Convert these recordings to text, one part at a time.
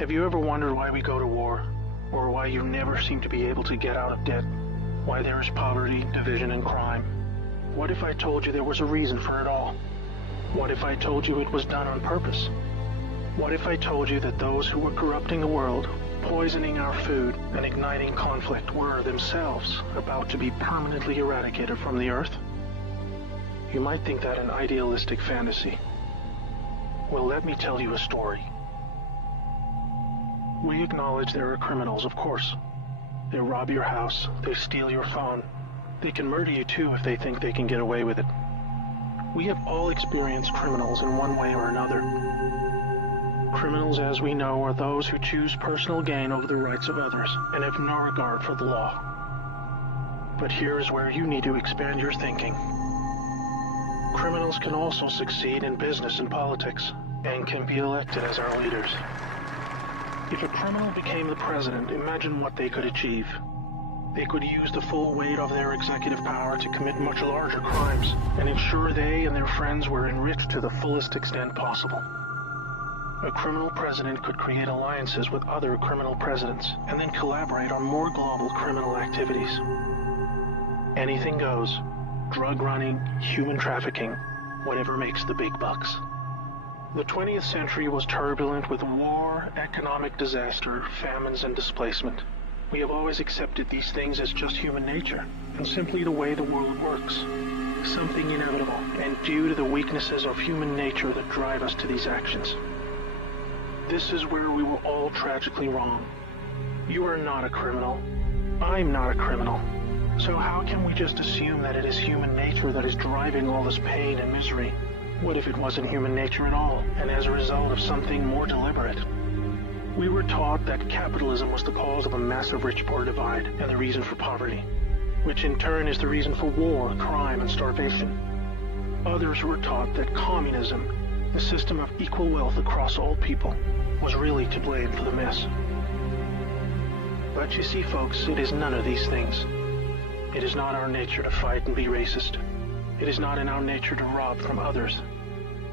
Have you ever wondered why we go to war? Or why you never seem to be able to get out of debt? Why there is poverty, division, and crime? What if I told you there was a reason for it all? What if I told you it was done on purpose? What if I told you that those who were corrupting the world, poisoning our food, and igniting conflict were themselves about to be permanently eradicated from the earth? You might think that an idealistic fantasy. Well, let me tell you a story. We acknowledge there are criminals, of course. They rob your house, they steal your phone. They can murder you too if they think they can get away with it. We have all experienced criminals in one way or another. Criminals, as we know, are those who choose personal gain over the rights of others and have no regard for the law. But here is where you need to expand your thinking. Criminals can also succeed in business and politics and can be elected as our leaders. If a criminal became the president, imagine what they could achieve. They could use the full weight of their executive power to commit much larger crimes and ensure they and their friends were enriched to the fullest extent possible. A criminal president could create alliances with other criminal presidents and then collaborate on more global criminal activities. Anything goes. Drug running, human trafficking, whatever makes the big bucks. The 20th century was turbulent with war, economic disaster, famines, and displacement. We have always accepted these things as just human nature, and simply the way the world works. Something inevitable, and due to the weaknesses of human nature that drive us to these actions. This is where we were all tragically wrong. You are not a criminal. I'm not a criminal. So how can we just assume that it is human nature that is driving all this pain and misery? What if it wasn't human nature at all, and as a result of something more deliberate? We were taught that capitalism was the cause of a massive rich-poor divide and the reason for poverty, which in turn is the reason for war, crime, and starvation. Others were taught that communism, the system of equal wealth across all people, was really to blame for the mess. But you see, folks, it is none of these things. It is not our nature to fight and be racist. It is not in our nature to rob from others.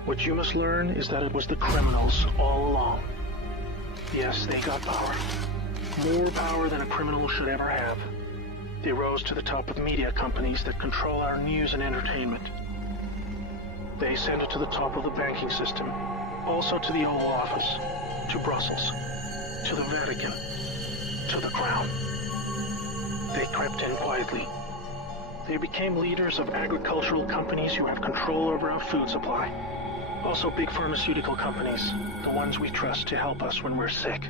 What you must learn is that it was the criminals all along. Yes, they got power. More power than a criminal should ever have. They rose to the top of media companies that control our news and entertainment. They ascended to the top of the banking system, also to the Oval Office, to Brussels, to the Vatican, to the Crown. They crept in quietly. They became leaders of agricultural companies who have control over our food supply. Also big pharmaceutical companies, the ones we trust to help us when we're sick.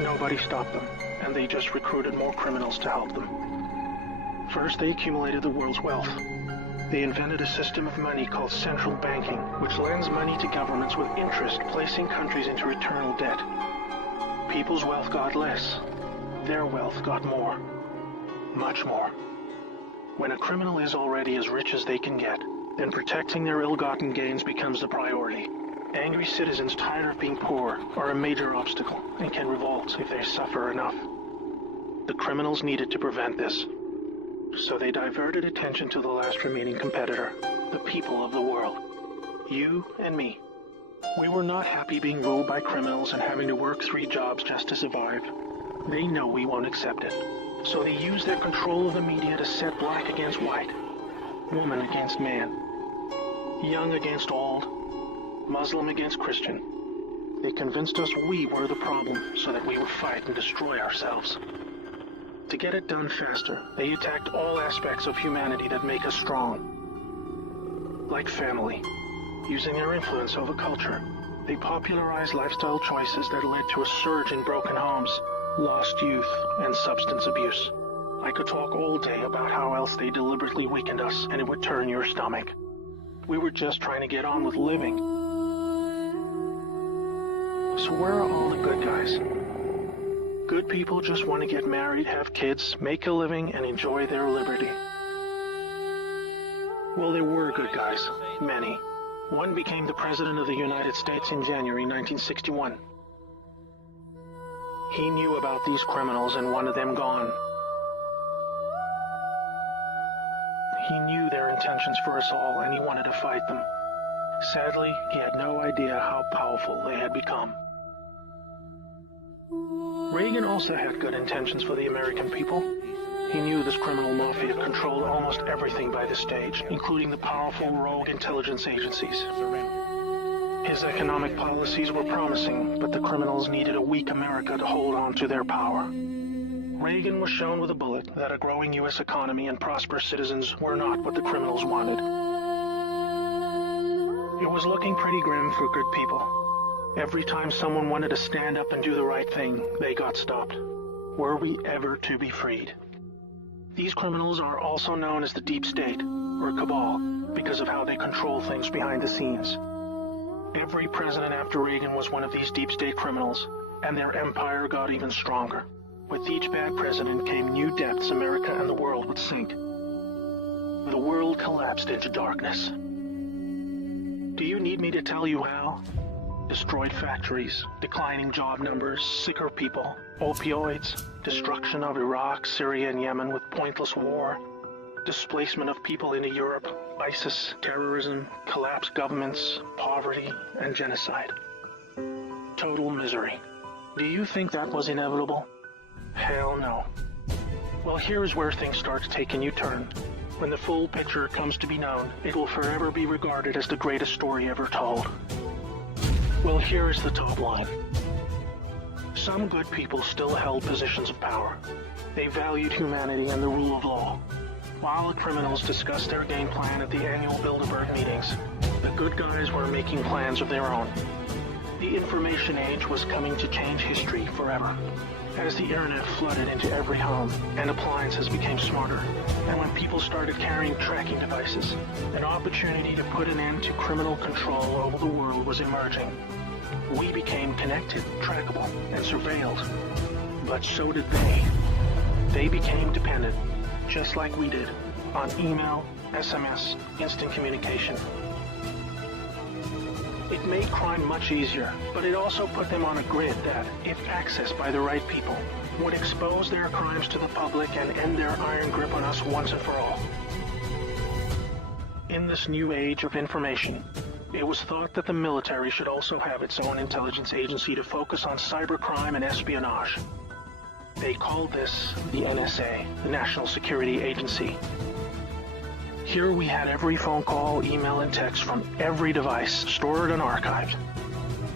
Nobody stopped them, and they just recruited more criminals to help them. First, they accumulated the world's wealth. They invented a system of money called central banking, which lends money to governments with interest, placing countries into eternal debt. People's wealth got less. Their wealth got more. Much more. When a criminal is already as rich as they can get, then protecting their ill-gotten gains becomes the priority. Angry citizens tired of being poor are a major obstacle and can revolt if they suffer enough. The criminals needed to prevent this. So they diverted attention to the last remaining competitor, the people of the world. You and me. We were not happy being ruled by criminals and having to work 3 jobs just to survive. They know we won't accept it. So they use their control of the media to set black against white, woman against man, young against old, Muslim against Christian. They convinced us we were the problem so that we would fight and destroy ourselves. To get it done faster, they attacked all aspects of humanity that make us strong. Like family. Using their influence over culture, they popularized lifestyle choices that led to a surge in broken homes, lost youth, and substance abuse. I could talk all day about how else they deliberately weakened us, and it would turn your stomach. We were just trying to get on with living. So where are all the good guys? Good people just want to get married, have kids, make a living, and enjoy their liberty. Well, there were good guys. Many. One became the President of the United States in January 1961. He knew about these criminals and wanted them gone. He knew their intentions for us all, and he wanted to fight them. Sadly, he had no idea how powerful they had become. Reagan also had good intentions for the American people. He knew this criminal mafia controlled almost everything by this stage, including the powerful rogue intelligence agencies. His economic policies were promising, but the criminals needed a weak America to hold on to their power. Reagan was shown with a bullet that a growing U.S. economy and prosperous citizens were not what the criminals wanted. It was looking pretty grim for good people. Every time someone wanted to stand up and do the right thing, they got stopped. Were we ever to be freed? These criminals are also known as the Deep State, or Cabal, because of how they control things behind the scenes. Every president after Reagan was one of these Deep State criminals, and their empire got even stronger. With each bad president came new depths America and the world would sink. The world collapsed into darkness. Do you need me to tell you how? Destroyed factories, declining job numbers, sicker people, opioids, destruction of Iraq, Syria, and Yemen with pointless war, displacement of people into Europe, ISIS, terrorism, collapsed governments, poverty, and genocide. Total misery. Do you think that was inevitable? Hell no. Well, here's where things start to take a new turn. When the full picture comes to be known, it will forever be regarded as the greatest story ever told. Well, here is the top line. Some good people still held positions of power. They valued humanity and the rule of law. While the criminals discussed their game plan at the annual Bilderberg meetings, the good guys were making plans of their own. The information age was coming to change history forever. As the internet flooded into every home and appliances became smarter, and when people started carrying tracking devices, an opportunity to put an end to criminal control over the world was emerging. We became connected, trackable, and surveilled. But so did they. They became dependent, just like we did, on email, SMS, instant communication. It made crime much easier, but it also put them on a grid that, if accessed by the right people, would expose their crimes to the public and end their iron grip on us once and for all. In this new age of information, it was thought that the military should also have its own intelligence agency to focus on cybercrime and espionage. They called this the NSA, the National Security Agency. Here we had every phone call, email, and text from every device stored and archived.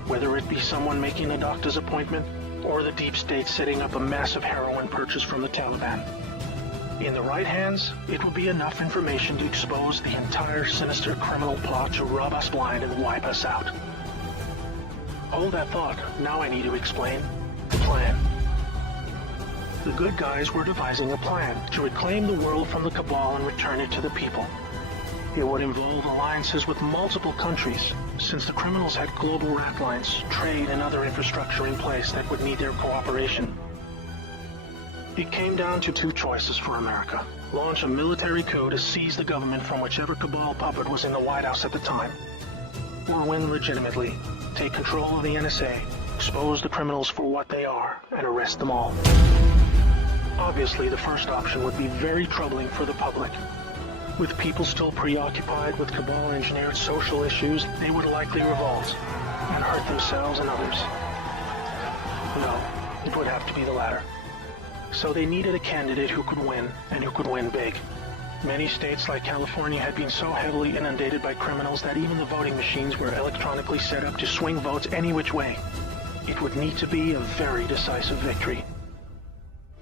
Whether it be someone making a doctor's appointment or the Deep State setting up a massive heroin purchase from the Taliban. In the right hands, it would be enough information to expose the entire sinister criminal plot to rob us blind and wipe us out. Hold that thought. Now I need to explain the plan. The good guys were devising a plan to reclaim the world from the cabal and return it to the people. It would involve alliances with multiple countries, since the criminals had global rat lines, trade, and other infrastructure in place that would need their cooperation. It came down to two choices for America. Launch a military coup to seize the government from whichever cabal puppet was in the White House at the time. Or win legitimately, take control of the NSA, expose the criminals for what they are, and arrest them all. Obviously, the first option would be very troubling for the public. With people still preoccupied with cabal-engineered social issues, they would likely revolt and hurt themselves and others. No, it would have to be the latter. So they needed a candidate who could win, and who could win big. Many states like California had been so heavily inundated by criminals that even the voting machines were electronically set up to swing votes any which way. It would need to be a very decisive victory.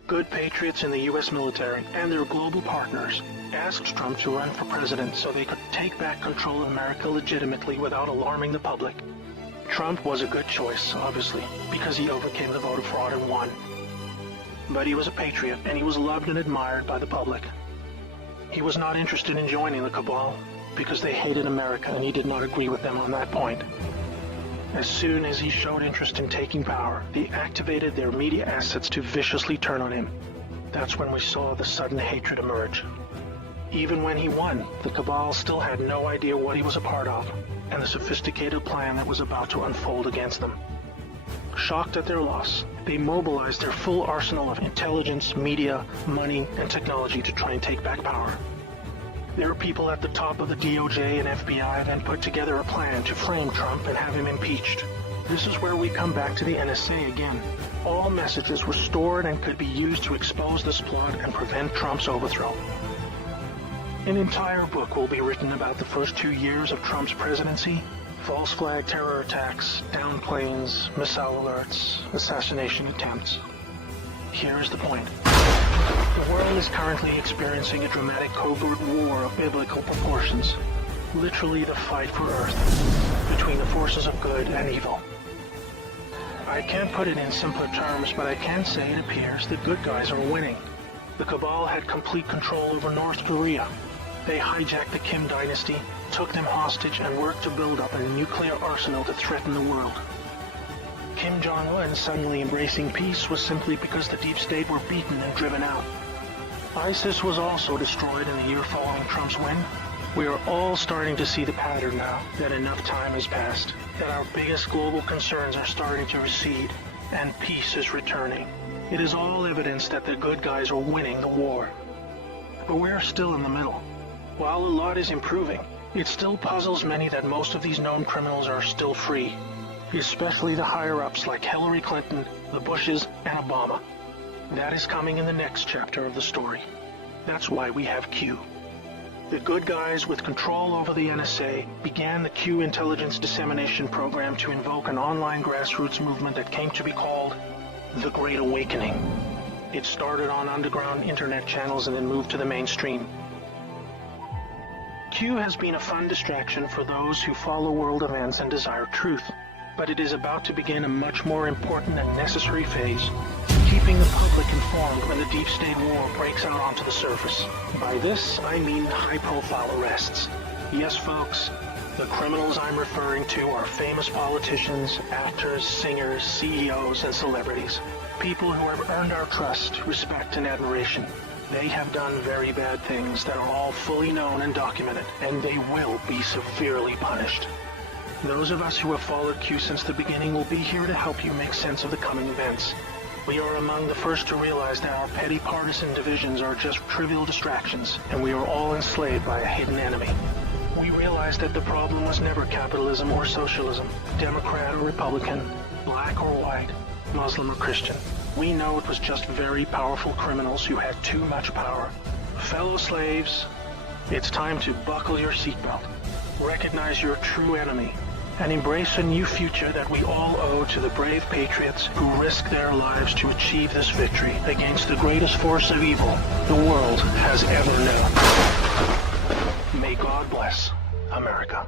Good patriots in the U.S. military and their global partners asked Trump to run for president so they could take back control of America legitimately without alarming the public. Trump was a good choice, obviously, because he overcame the voter fraud and won. But he was a patriot, and he was loved and admired by the public. He was not interested in joining the cabal, because they hated America and he did not agree with them on that point. As soon as he showed interest in taking power, they activated their media assets to viciously turn on him. That's when we saw the sudden hatred emerge. Even when he won, the cabal still had no idea what he was a part of, and the sophisticated plan that was about to unfold against them. Shocked at their loss, they mobilized their full arsenal of intelligence, media, money, and technology to try and take back power. Their people at the top of the DOJ and FBI then put together a plan to frame Trump and have him impeached. This is where we come back to the NSA again. All messages were stored and could be used to expose this plot and prevent Trump's overthrow. An entire book will be written about the first 2 years of Trump's presidency. False flag terror attacks, downed planes, missile alerts, assassination attempts. Here is the point. The world is currently experiencing a dramatic covert war of biblical proportions. Literally the fight for Earth, between the forces of good and evil. I can't put it in simpler terms, but I can say it appears the good guys are winning. The cabal had complete control over North Korea. They hijacked the Kim dynasty, took them hostage, and worked to build up a nuclear arsenal to threaten the world. Kim Jong-un suddenly embracing peace was simply because the deep state were beaten and driven out. ISIS was also destroyed in the year following Trump's win. We are all starting to see the pattern now, that enough time has passed, that our biggest global concerns are starting to recede, and peace is returning. It is all evidence that the good guys are winning the war. But we're still in the middle. While a lot is improving, it still puzzles many that most of these known criminals are still free, especially the higher-ups like Hillary Clinton, the Bushes, and Obama. That is coming in the next chapter of the story. That's why we have Q. The good guys with control over the NSA began the Q intelligence dissemination program to invoke an online grassroots movement that came to be called the Great Awakening. It started on underground internet channels and then moved to the mainstream. Q has been a fun distraction for those who follow world events and desire truth, but it is about to begin a much more important and necessary phase, keeping the public informed when the deep state war breaks out onto the surface. By this, I mean high-profile arrests. Yes, folks, the criminals I'm referring to are famous politicians, actors, singers, CEOs, and celebrities. People who have earned our trust, respect, and admiration. They have done very bad things that are all fully known and documented, and they will be severely punished. Those of us who have followed Q since the beginning will be here to help you make sense of the coming events. We are among the first to realize that our petty partisan divisions are just trivial distractions, and we are all enslaved by a hidden enemy. We realize that the problem was never capitalism or socialism, Democrat or Republican, black or white, Muslim or Christian. We know it was just very powerful criminals who had too much power. Fellow slaves, it's time to buckle your seatbelt, recognize your true enemy, and embrace a new future that we all owe to the brave patriots who risk their lives to achieve this victory against the greatest force of evil the world has ever known. May God bless America.